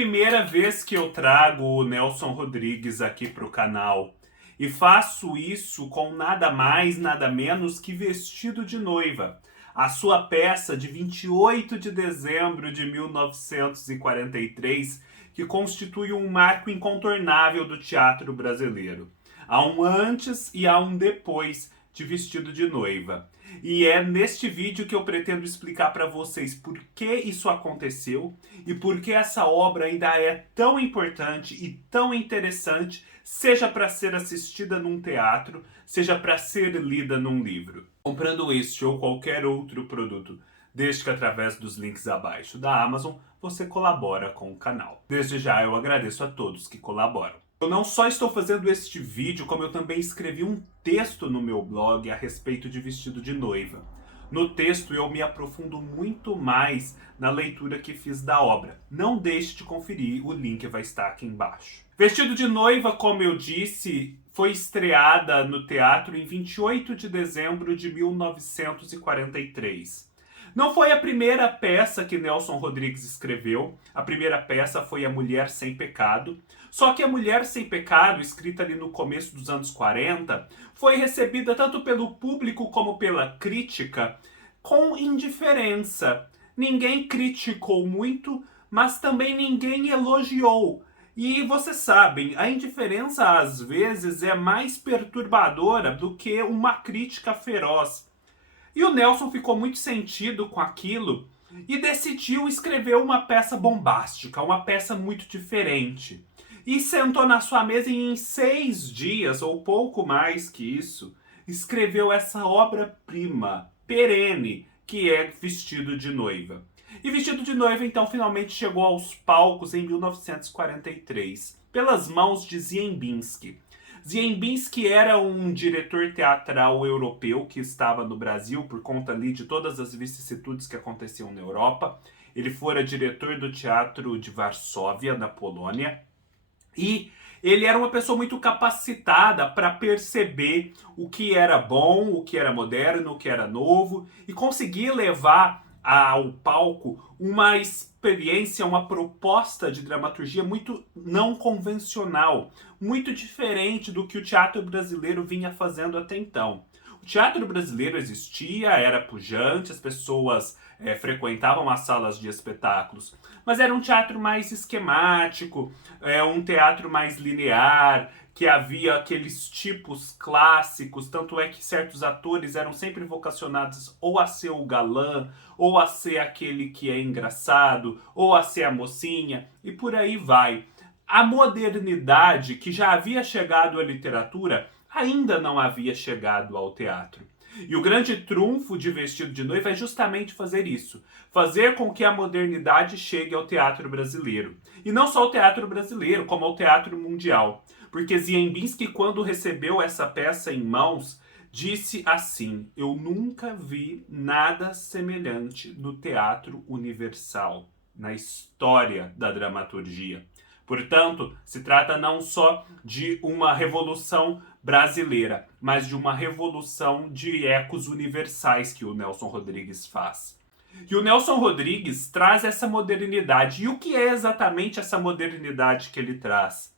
primeira vez que eu trago o Nelson Rodrigues aqui para o canal. E faço isso com nada mais, nada menos que Vestido de Noiva, a sua peça de 28 de dezembro de 1943, que constitui um marco incontornável do teatro brasileiro. Há um antes e há um depois de Vestido de Noiva. E é neste vídeo que eu pretendo explicar para vocês por que isso aconteceu e por que essa obra ainda é tão importante e tão interessante, seja para ser assistida num teatro, seja para ser lida num livro. Comprando este ou qualquer outro produto, desde que através dos links abaixo da Amazon, você colabora com o canal. Desde já eu agradeço a todos que colaboram. Eu não só estou fazendo este vídeo, como eu também escrevi um texto no meu blog a respeito de Vestido de Noiva. No texto eu me aprofundo muito mais na leitura que fiz da obra. Não deixe de conferir, o link vai estar aqui embaixo. Vestido de Noiva, como eu disse, foi estreada no teatro em 28 de dezembro de 1943. Não foi a primeira peça que Nelson Rodrigues escreveu. A primeira peça foi A Mulher Sem Pecado. Só que A Mulher Sem Pecado, escrita ali no começo dos anos 40, foi recebida tanto pelo público como pela crítica com indiferença. Ninguém criticou muito, mas também ninguém elogiou. E vocês sabem, a indiferença às vezes é mais perturbadora do que uma crítica feroz. E o Nelson ficou muito sentido com aquilo e decidiu escrever uma peça bombástica, uma peça muito diferente. E sentou na sua mesa e em 6 dias, ou pouco mais que isso, escreveu essa obra-prima, perene, que é Vestido de Noiva. E Vestido de Noiva, então, finalmente chegou aos palcos em 1943, pelas mãos de Ziembinski. Ziembinski era um diretor teatral europeu que estava no Brasil por conta ali de todas as vicissitudes que aconteciam na Europa. Ele fora diretor do Teatro de Varsóvia, na Polônia. E ele era uma pessoa muito capacitada para perceber o que era bom, o que era moderno, o que era novo e conseguir levar ao palco uma experiência, uma proposta de dramaturgia muito não convencional, muito diferente do que o teatro brasileiro vinha fazendo até então. O teatro brasileiro existia, era pujante, as pessoas frequentavam as salas de espetáculos, mas era um teatro mais esquemático, um teatro mais linear, que havia aqueles tipos clássicos, tanto é que certos atores eram sempre vocacionados ou a ser o galã, ou a ser aquele que é engraçado, ou a ser a mocinha, e por aí vai. A modernidade que já havia chegado à literatura ainda não havia chegado ao teatro. E o grande trunfo de Vestido de Noiva é justamente fazer isso. Fazer com que a modernidade chegue ao teatro brasileiro. E não só ao teatro brasileiro, como ao teatro mundial. Porque Ziembinski, quando recebeu essa peça em mãos, disse assim: eu nunca vi nada semelhante no teatro universal, na história da dramaturgia. Portanto, se trata não só de uma revolução brasileira, mas de uma revolução de ecos universais que o Nelson Rodrigues faz. E o Nelson Rodrigues traz essa modernidade. E o que é exatamente essa modernidade que ele traz?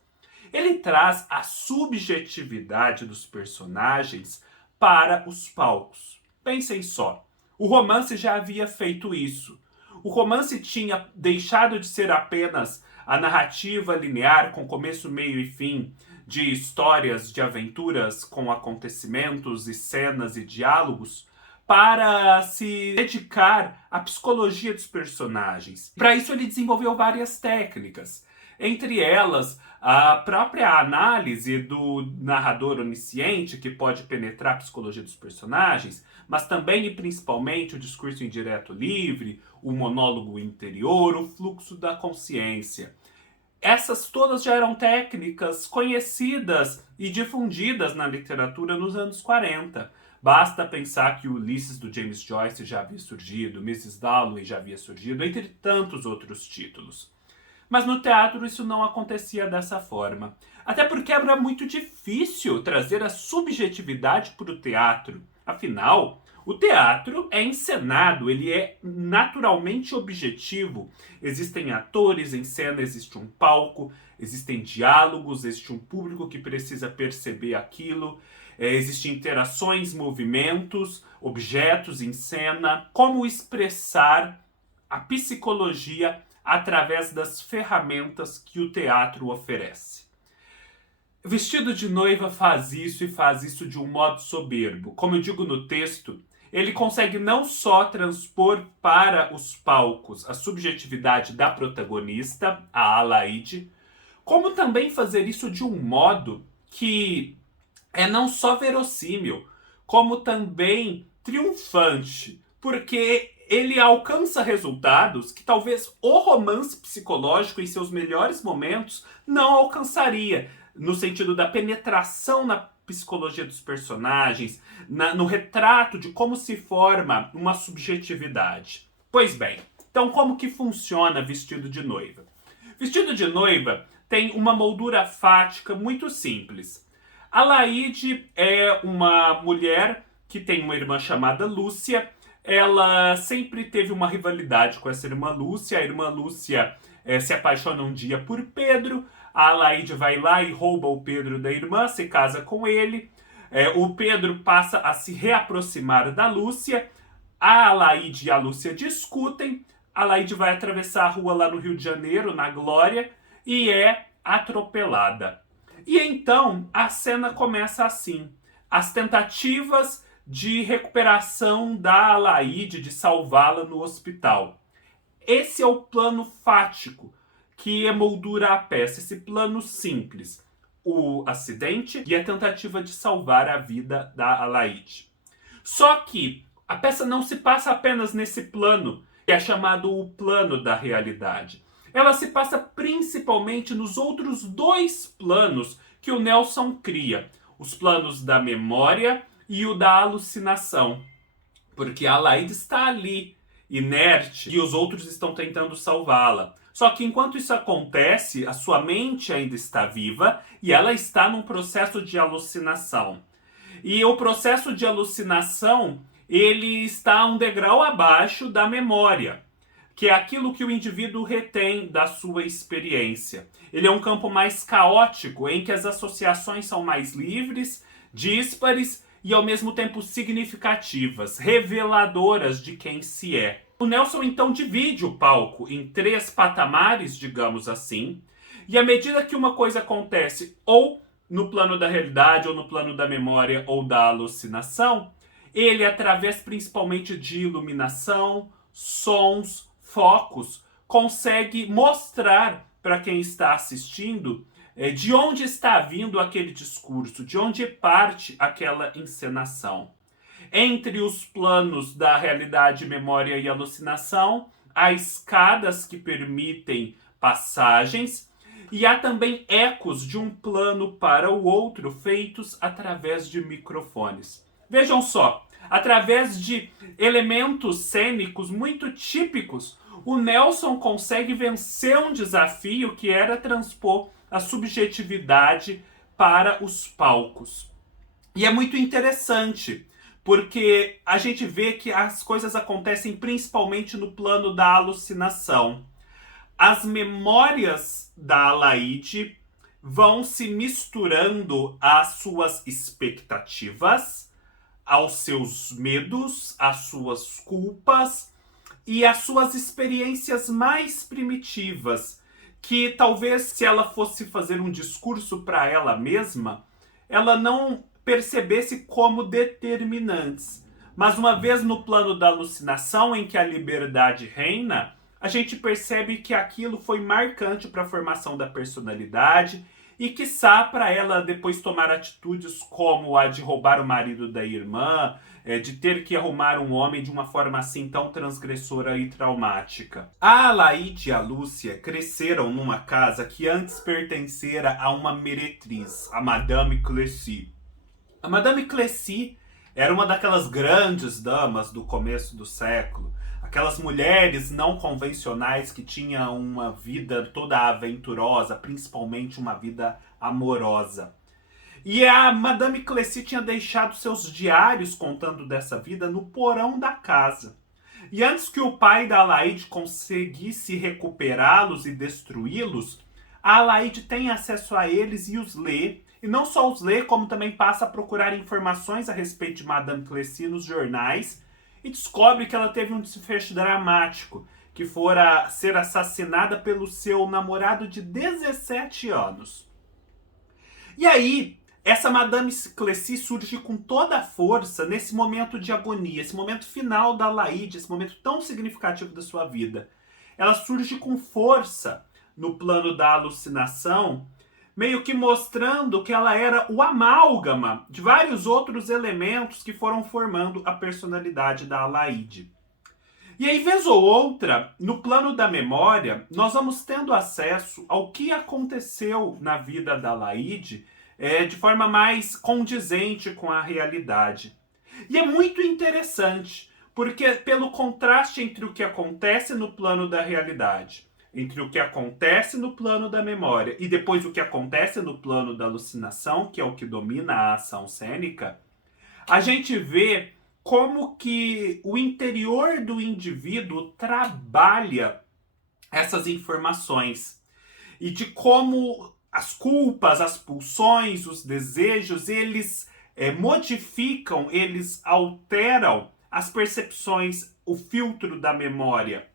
Ele traz a subjetividade dos personagens para os palcos. Pensem só, o romance já havia feito isso. O romance tinha deixado de ser apenas a narrativa linear com começo, meio e fim, de histórias, de aventuras com acontecimentos e cenas e diálogos, para se dedicar à psicologia dos personagens. Para isso ele desenvolveu várias técnicas, entre elas a própria análise do narrador onisciente, que pode penetrar a psicologia dos personagens, mas também e principalmente o discurso indireto livre, o monólogo interior, o fluxo da consciência. Essas todas já eram técnicas conhecidas e difundidas na literatura nos anos 40. Basta pensar que o Ulisses do James Joyce já havia surgido, Mrs. Dalloway já havia surgido, entre tantos outros títulos. Mas no teatro isso não acontecia dessa forma. Até porque era muito difícil trazer a subjetividade para o teatro. Afinal, O teatro é encenado, ele é naturalmente objetivo. Existem atores em cena, existe um palco, existem diálogos, existe um público que precisa perceber aquilo, existem interações, movimentos, objetos em cena. Como expressar a psicologia através das ferramentas que o teatro oferece. Vestido de Noiva faz isso e faz isso de um modo soberbo. Como eu digo no texto, ele consegue não só transpor para os palcos a subjetividade da protagonista, a Alaide, como também fazer isso de um modo que é não só verossímil, como também triunfante, porque ele alcança resultados que talvez o romance psicológico em seus melhores momentos não alcançaria, no sentido da penetração na psicologia dos personagens, no retrato de como se forma uma subjetividade. Pois bem, então como que funciona Vestido de Noiva? Vestido de Noiva tem uma moldura fática muito simples. A Laide é uma mulher que tem uma irmã chamada Lúcia. Ela sempre teve uma rivalidade com essa irmã Lúcia. A irmã Lúcia se apaixona um dia por Pedro. A Alaide vai lá e rouba o Pedro da irmã, se casa com ele. O Pedro passa a se reaproximar da Lúcia. A Alaide e a Lúcia discutem. A Alaide vai atravessar a rua lá no Rio de Janeiro, na Glória, e é atropelada. E então a cena começa assim. As tentativas de recuperação da Alaide, de salvá-la no hospital. Esse é o plano fático que emoldura a peça, esse plano simples. O acidente e a tentativa de salvar a vida da Alaide. Só que a peça não se passa apenas nesse plano, que é chamado o plano da realidade. Ela se passa principalmente nos outros dois planos que o Nelson cria. Os planos da memória e o da alucinação. Porque a Alaide está ali, inerte, e os outros estão tentando salvá-la. Só que enquanto isso acontece, a sua mente ainda está viva e ela está num processo de alucinação. E o processo de alucinação, ele está um degrau abaixo da memória, que é aquilo que o indivíduo retém da sua experiência. Ele é um campo mais caótico, em que as associações são mais livres, díspares e ao mesmo tempo significativas, reveladoras de quem se é. O Nelson então divide o palco em 3 patamares, digamos assim, e à medida que uma coisa acontece ou no plano da realidade, ou no plano da memória, ou da alucinação, ele, através principalmente de iluminação, sons, focos, consegue mostrar para quem está assistindo de onde está vindo aquele discurso, de onde parte aquela encenação. Entre os planos da realidade, memória e alucinação, há escadas que permitem passagens e há também ecos de um plano para o outro feitos através de microfones. Vejam só, através de elementos cênicos muito típicos, o Nelson consegue vencer um desafio que era transpor a subjetividade para os palcos. E é muito interessante, porque a gente vê que as coisas acontecem principalmente no plano da alucinação. As memórias da Alaide vão se misturando às suas expectativas, aos seus medos, às suas culpas e às suas experiências mais primitivas, que talvez se ela fosse fazer um discurso para ela mesma, ela não percebesse como determinantes. Mas uma vez no plano da alucinação, em que a liberdade reina, a gente percebe que aquilo foi marcante para a formação da personalidade e, quiçá, para ela depois tomar atitudes como a de roubar o marido da irmã, de ter que arrumar um homem de uma forma assim tão transgressora e traumática. A Alaide e a Lúcia cresceram numa casa que antes pertencera a uma meretriz, a Madame Clessy. A Madame Clessy era uma daquelas grandes damas do começo do século, aquelas mulheres não convencionais que tinham uma vida toda aventurosa, principalmente uma vida amorosa. E a Madame Cleci tinha deixado seus diários contando dessa vida no porão da casa. E antes que o pai da Alaide conseguisse recuperá-los e destruí-los, a Alaide tem acesso a eles e os lê. E não só os lê, como também passa a procurar informações a respeito de Madame Cleci nos jornais e descobre que ela teve um desfecho dramático, que fora ser assassinada pelo seu namorado de 17 anos. E aí, essa Madame Cleci surge com toda a força nesse momento de agonia, esse momento final da Alaide, esse momento tão significativo da sua vida. Ela surge com força no plano da alucinação, meio que mostrando que ela era o amálgama de vários outros elementos que foram formando a personalidade da Alaide. E aí, vez ou outra, no plano da memória, nós vamos tendo acesso ao que aconteceu na vida da Alaide de forma mais condizente com a realidade. E é muito interessante, porque pelo contraste entre o que acontece no plano da realidade, entre o que acontece no plano da memória e depois o que acontece no plano da alucinação, que é o que domina a ação cênica, a gente vê como que o interior do indivíduo trabalha essas informações e de como as culpas, as pulsões, os desejos, eles modificam, eles alteram as percepções, o filtro da memória.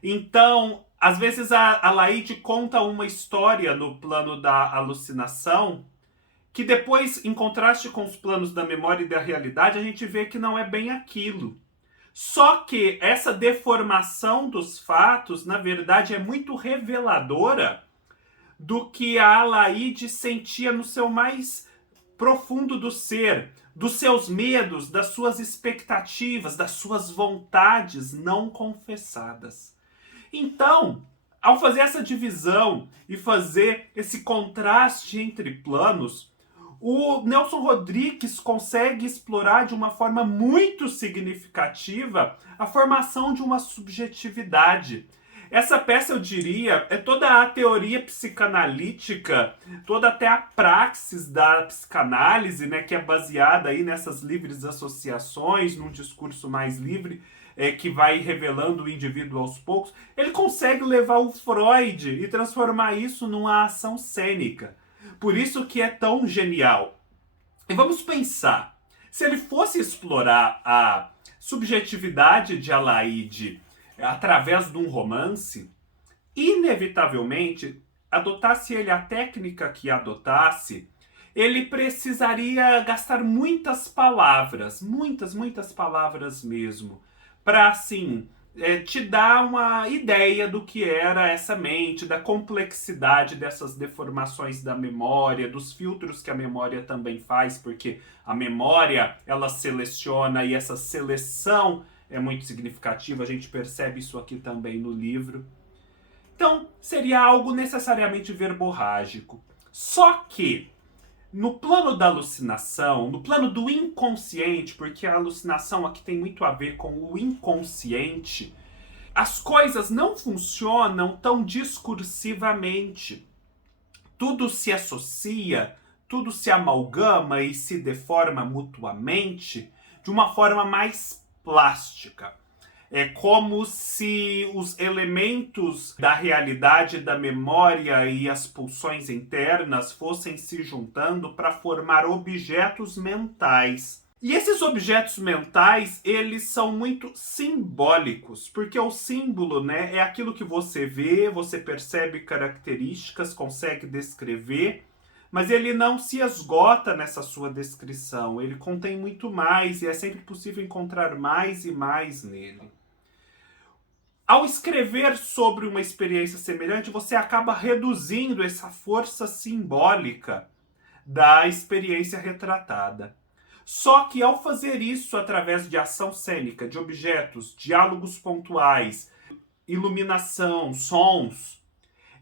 Então, às vezes a Alaide conta uma história no plano da alucinação que depois, em contraste com os planos da memória e da realidade, a gente vê que não é bem aquilo. Só que essa deformação dos fatos, na verdade, é muito reveladora do que a Alaide sentia no seu mais profundo do ser, dos seus medos, das suas expectativas, das suas vontades não confessadas. Então, ao fazer essa divisão e fazer esse contraste entre planos, o Nelson Rodrigues consegue explorar de uma forma muito significativa a formação de uma subjetividade. Essa peça, eu diria, é toda a teoria psicanalítica, toda até a praxis da psicanálise, né, que é baseada aí nessas livres associações, num discurso mais livre, que vai revelando o indivíduo aos poucos. Ele consegue levar o Freud e transformar isso numa ação cênica. Por isso que é tão genial. E vamos pensar, se ele fosse explorar a subjetividade de Alaide através de um romance, inevitavelmente, adotasse ele a técnica que adotasse, ele precisaria gastar muitas palavras, muitas palavras mesmo, para assim te dar uma ideia do que era essa mente, da complexidade dessas deformações da memória, dos filtros que a memória também faz, porque a memória ela seleciona e essa seleção é muito significativa, a gente percebe isso aqui também no livro. Então, seria algo necessariamente verborrágico. Só que, no plano da alucinação, no plano do inconsciente, porque a alucinação aqui tem muito a ver com o inconsciente, as coisas não funcionam tão discursivamente. Tudo se associa, tudo se amalgama e se deforma mutuamente de uma forma mais plástica. É como se os elementos da realidade, da memória e as pulsões internas fossem se juntando para formar objetos mentais. E esses objetos mentais, eles são muito simbólicos, porque o símbolo, né, é aquilo que você vê, você percebe características, consegue descrever, mas ele não se esgota nessa sua descrição, ele contém muito mais e é sempre possível encontrar mais e mais nele. Ao escrever sobre uma experiência semelhante, você acaba reduzindo essa força simbólica da experiência retratada. Só que ao fazer isso através de ação cênica, de objetos, diálogos pontuais, iluminação, sons,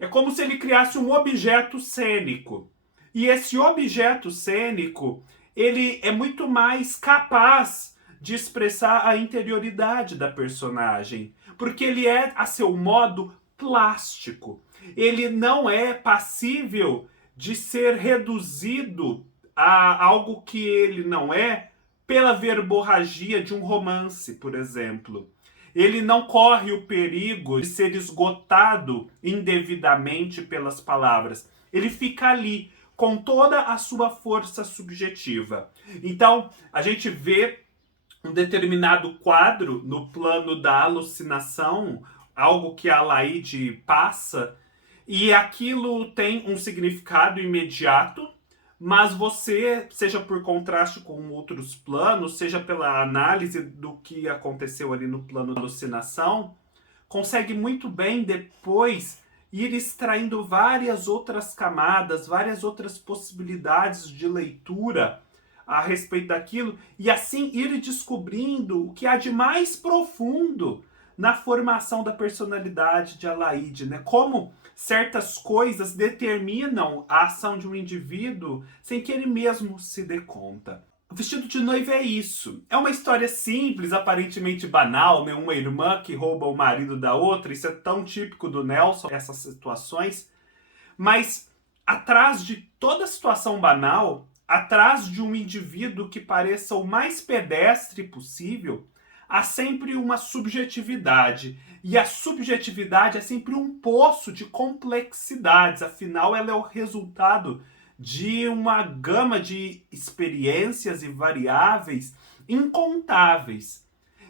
é como se ele criasse um objeto cênico. E esse objeto cênico, ele é muito mais capaz de expressar a interioridade da personagem, porque ele é, a seu modo, plástico. Ele não é passível de ser reduzido algo que ele não é pela verborragia de um romance, por exemplo. Ele não corre o perigo de ser esgotado indevidamente pelas palavras. Ele fica ali com toda a sua força subjetiva. Então, a gente vê um determinado quadro no plano da alucinação, algo que a Laíde passa, e aquilo tem um significado imediato, mas você, seja por contraste com outros planos, seja pela análise do que aconteceu ali no plano da alucinação, consegue muito bem depois ir extraindo várias outras camadas, várias outras possibilidades de leitura a respeito daquilo, e assim ir descobrindo o que há de mais profundo na formação da personalidade de Alaíde, né? Como certas coisas determinam a ação de um indivíduo sem que ele mesmo se dê conta. O Vestido de Noiva é isso. É uma história simples, aparentemente banal, né? Uma irmã que rouba o marido da outra. Isso é tão típico do Nelson, essas situações. Mas atrás de toda situação banal, atrás de um indivíduo que pareça o mais pedestre possível, há sempre uma subjetividade. E a subjetividade é sempre um poço de complexidades. Afinal, ela é o resultado de uma gama de experiências e variáveis incontáveis.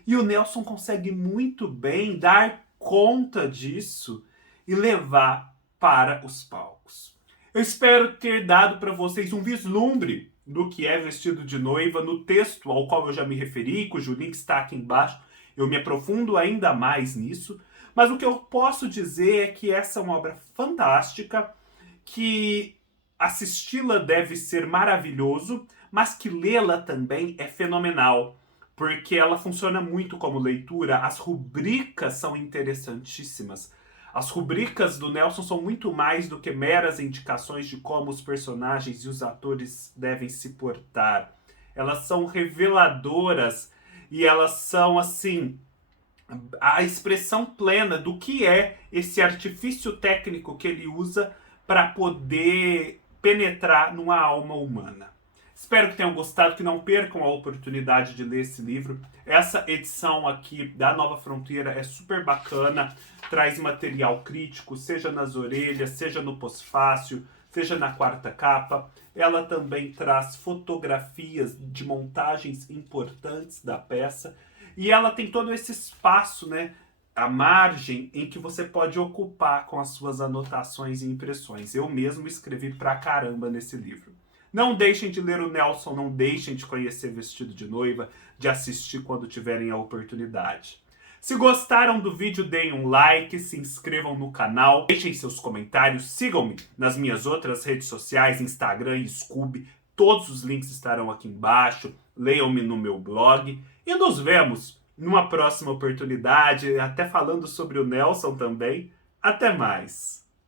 E o Nelson consegue muito bem dar conta disso e levar para os palcos. Eu espero ter dado para vocês um vislumbre do que é Vestido de Noiva no texto ao qual eu já me referi, cujo link está aqui embaixo. Eu me aprofundo ainda mais nisso, mas o que eu posso dizer é que essa é uma obra fantástica, que assisti-la deve ser maravilhoso, mas que lê-la também é fenomenal, porque ela funciona muito como leitura. As rubricas são interessantíssimas. As rubricas do Nelson são muito mais do que meras indicações de como os personagens e os atores devem se portar. Elas são reveladoras e elas são, assim, a expressão plena do que é esse artifício técnico que ele usa para poder penetrar numa alma humana. Espero que tenham gostado, que não percam a oportunidade de ler esse livro. Essa edição aqui da Nova Fronteira é super bacana, traz material crítico, seja nas orelhas, seja no pós-fácil, seja na quarta capa. Ela também traz fotografias de montagens importantes da peça. E ela tem todo esse espaço, né, a margem em que você pode ocupar com as suas anotações e impressões. Eu mesmo escrevi pra caramba nesse livro. Não deixem de ler o Nelson, não deixem de conhecer Vestido de Noiva, de assistir quando tiverem a oportunidade. Se gostaram do vídeo, deem um like, se inscrevam no canal, deixem seus comentários, sigam-me nas minhas outras redes sociais, Instagram e Scoob, todos os links estarão aqui embaixo, leiam-me no meu blog e nos vemos numa próxima oportunidade, até falando sobre o Nelson também. Até mais!